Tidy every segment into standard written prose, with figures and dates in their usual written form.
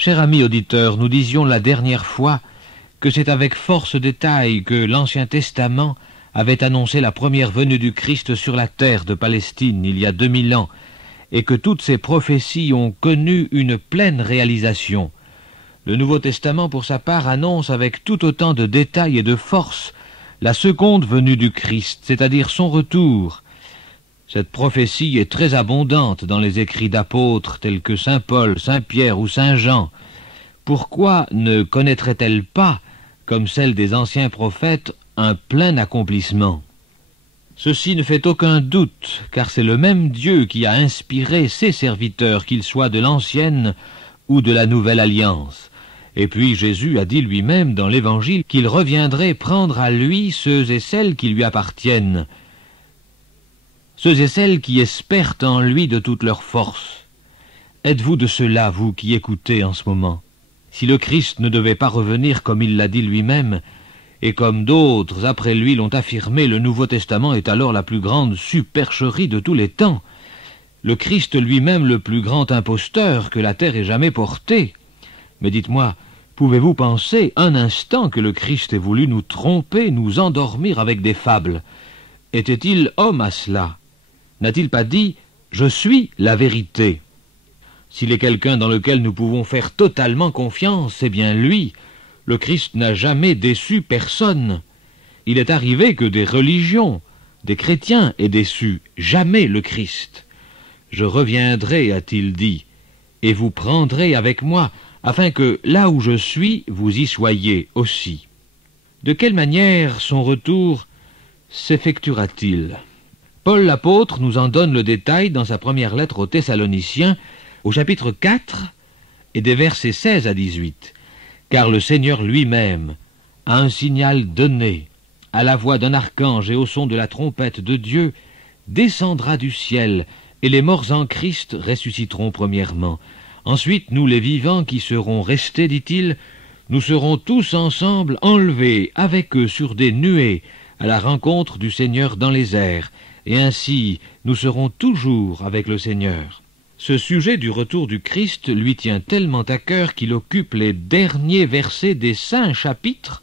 Cher ami auditeur, nous disions la dernière fois que c'est avec force détail que l'Ancien Testament avait annoncé la première venue du Christ sur la terre de Palestine il y a 2000 ans, et que toutes ces prophéties ont connu une pleine réalisation. Le Nouveau Testament, pour sa part, annonce avec tout autant de détails et de force la seconde venue du Christ, c'est-à-dire son retour. Cette prophétie est très abondante dans les écrits d'apôtres tels que saint Paul, saint Pierre ou saint Jean. Pourquoi ne connaîtrait-elle pas, comme celle des anciens prophètes, un plein accomplissement? Ceci ne fait aucun doute, car c'est le même Dieu qui a inspiré ses serviteurs, qu'ils soient de l'ancienne ou de la nouvelle alliance. Et puis Jésus a dit lui-même dans l'Évangile qu'il reviendrait prendre à lui ceux et celles qui lui appartiennent, ceux et celles qui espèrent en lui de toute leur force. Êtes-vous de ceux-là, vous qui écoutez en ce moment? Si le Christ ne devait pas revenir comme il l'a dit lui-même, et comme d'autres après lui l'ont affirmé, le Nouveau Testament est alors la plus grande supercherie de tous les temps. Le Christ lui-même le plus grand imposteur que la terre ait jamais porté. Mais dites-moi, pouvez-vous penser un instant que le Christ ait voulu nous tromper, nous endormir avec des fables? Était-il homme à cela? N'a-t-il pas dit « Je suis la vérité » ? S'il est quelqu'un dans lequel nous pouvons faire totalement confiance, c'est bien lui. Le Christ n'a jamais déçu personne. Il est arrivé que des religions, des chrétiens aient déçu, jamais le Christ. « Je reviendrai, a-t-il dit, et vous prendrez avec moi, afin que là où je suis, vous y soyez aussi. » De quelle manière son retour s'effectuera-t-il? Paul l'apôtre nous en donne le détail dans sa première lettre aux Thessaloniciens, au chapitre 4, et des versets 16 à 18. « Car le Seigneur lui-même a un signal donné, à la voix d'un archange et au son de la trompette de Dieu, descendra du ciel, et les morts en Christ ressusciteront premièrement. Ensuite, nous les vivants qui serons restés, dit-il, nous serons tous ensemble enlevés avec eux sur des nuées, à la rencontre du Seigneur dans les airs, et ainsi nous serons toujours avec le Seigneur. » Ce sujet du retour du Christ lui tient tellement à cœur qu'il occupe les derniers versets des 5 chapitres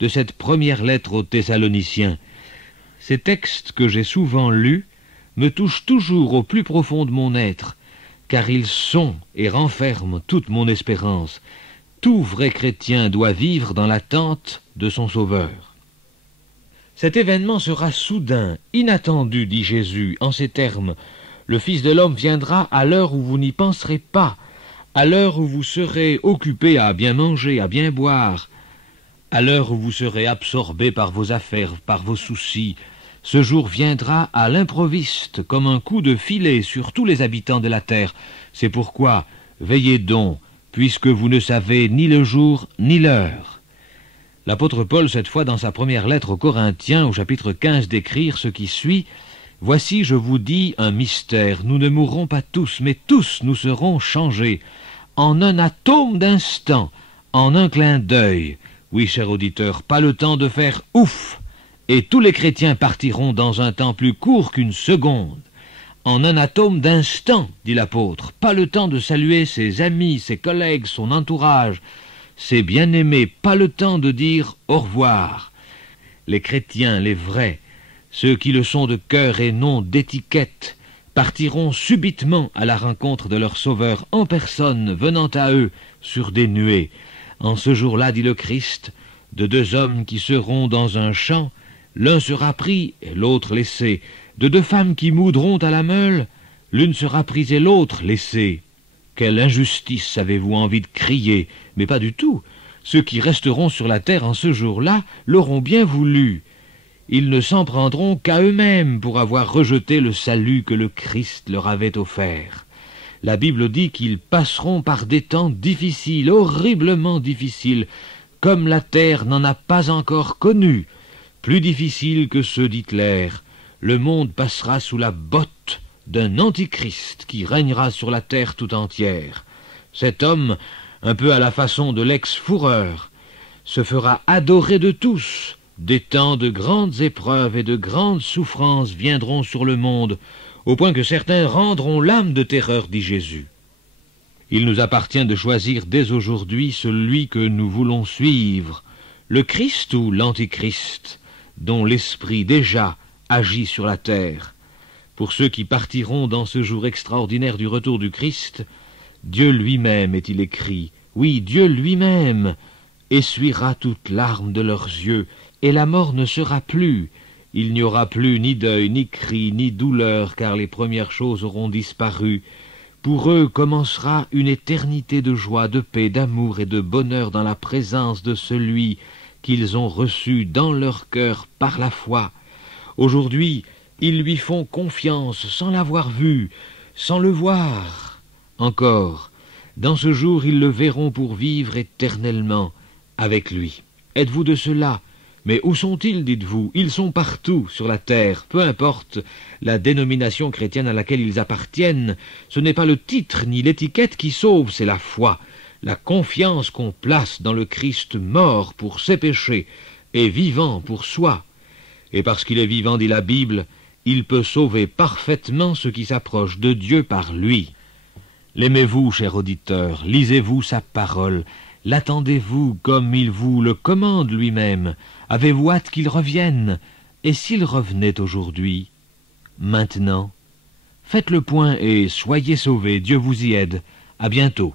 de cette première lettre aux Thessaloniciens. Ces textes que j'ai souvent lus me touchent toujours au plus profond de mon être, car ils sont et renferment toute mon espérance. Tout vrai chrétien doit vivre dans l'attente de son Sauveur. Cet événement sera soudain, inattendu, dit Jésus, en ces termes. Le Fils de l'homme viendra à l'heure où vous n'y penserez pas, à l'heure où vous serez occupés à bien manger, à bien boire, à l'heure où vous serez absorbés par vos affaires, par vos soucis. Ce jour viendra à l'improviste, comme un coup de filet sur tous les habitants de la terre. C'est pourquoi, veillez donc, puisque vous ne savez ni le jour ni l'heure. L'apôtre Paul, cette fois dans sa première lettre aux Corinthiens, au chapitre 15, d'écrire ce qui suit. « Voici, je vous dis un mystère, nous ne mourrons pas tous, mais tous nous serons changés, en un atome d'instant, en un clin d'œil. » Oui, cher auditeur, pas le temps de faire « ouf !» Et tous les chrétiens partiront dans un temps plus court qu'une seconde. En un atome d'instant, dit l'apôtre, pas le temps de saluer ses amis, ses collègues, son entourage, ses bien-aimés, pas le temps de dire au revoir. Les chrétiens, les vrais, ceux qui le sont de cœur et non d'étiquette, partiront subitement à la rencontre de leur Sauveur en personne, venant à eux sur des nuées. En ce jour-là, dit le Christ, de 2 hommes qui seront dans un champ, l'un sera pris et l'autre laissé. De 2 femmes qui moudront à la meule, l'une sera prise et l'autre laissée. Quelle injustice, avez-vous envie de crier? Mais pas du tout. Ceux qui resteront sur la terre en ce jour-là l'auront bien voulu. Ils ne s'en prendront qu'à eux-mêmes pour avoir rejeté le salut que le Christ leur avait offert. La Bible dit qu'ils passeront par des temps difficiles, horriblement difficiles, comme la terre n'en a pas encore connu, plus difficiles que ceux d'Hitler. Le monde passera sous la botte d'un antichrist qui régnera sur la terre tout entière. Cet homme, un peu à la façon de l'ex-fourreur, se fera adorer de tous. Des temps de grandes épreuves et de grandes souffrances viendront sur le monde, au point que certains rendront l'âme de terreur, dit Jésus. Il nous appartient de choisir dès aujourd'hui celui que nous voulons suivre, le Christ ou l'Antichrist, dont l'Esprit déjà agit sur la terre. Pour ceux qui partiront dans ce jour extraordinaire du retour du Christ, Dieu lui-même, est-il écrit, oui, Dieu lui-même, essuiera toute larme de leurs yeux, et la mort ne sera plus. Il n'y aura plus ni deuil, ni cri, ni douleur, car les premières choses auront disparu. Pour eux commencera une éternité de joie, de paix, d'amour et de bonheur dans la présence de celui qu'ils ont reçu dans leur cœur par la foi. Aujourd'hui, ils lui font confiance sans l'avoir vu, sans le voir. Encore, dans ce jour, ils le verront pour vivre éternellement avec lui. Êtes-vous de ceux-là? Mais où sont-ils, dites-vous? Ils sont partout sur la terre, peu importe la dénomination chrétienne à laquelle ils appartiennent. Ce n'est pas le titre ni l'étiquette qui sauve, c'est la foi, la confiance qu'on place dans le Christ mort pour ses péchés et vivant pour soi. Et parce qu'il est vivant, dit la Bible, il peut sauver parfaitement ceux qui s'approchent de Dieu par lui. L'aimez-vous, cher auditeur, lisez-vous sa parole, l'attendez-vous comme il vous le commande lui-même? Avez-vous hâte qu'il revienne? Et s'il revenait aujourd'hui? Maintenant? Faites le point et soyez sauvés, Dieu vous y aide. À bientôt.